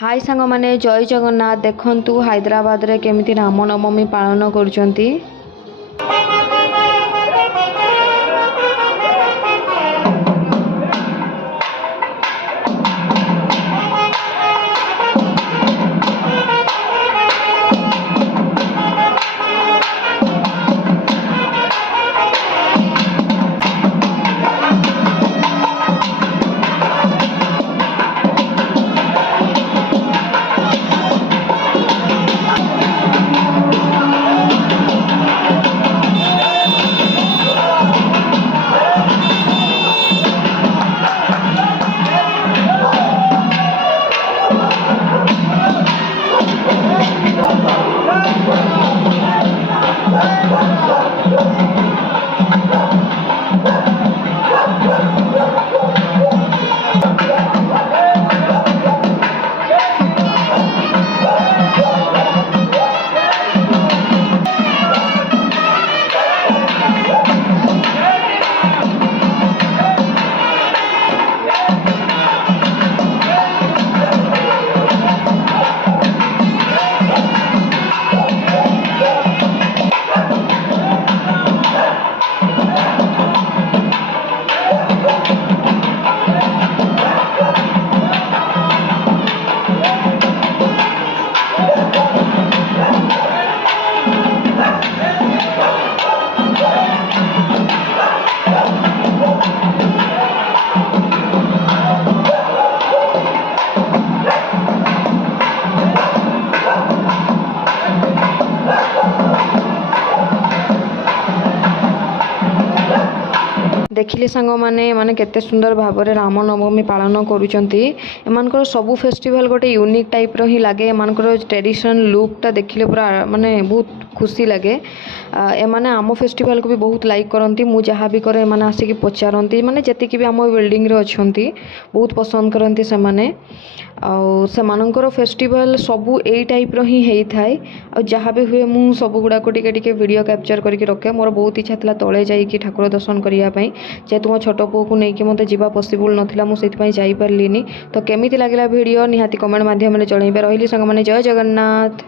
हाय सांग माने जय जगन्नाथ देखंतु हैदराबाद रे केमिति रामनवमी पालन करुचंती। देखिले सांग माने माने केते सुंदर भाव में रामनवमी पालन करुचंती। एमानकर सबू फेस्टिवल गोटे यूनिक टाइप रो ही लागे। एमानकर ट्रेडिशन लुकटा देखिले पूरा माने बहुत खुशी लगे। एमाने आम फेस्टिवल को भी बहुत लाइक करती। मु जहाँ भी करे एमाने आसिक पचारती माने जतिक भी आम बिल्डिंग रे अछंती बहुत पसंद करती से माने। आउ सेमानकर फेस्टिवल सबू एई टाइप रो ही हेई थाए। आ जहाँ भी हुए मु सब गुड़ा को टिके टिके वीडियो कैप्चर करके रखे। मोर बहुत इच्छा था तले जाइए ठाकुर दर्शन करने जेहेतु मो छोट पु को लेकिन मत जा पसिबल नाला मुझे जापारे। तो केमी लगे भिडियो निहाती कमेंट मध्यम जनइबे। रही सांग माने जय जगन्नाथ।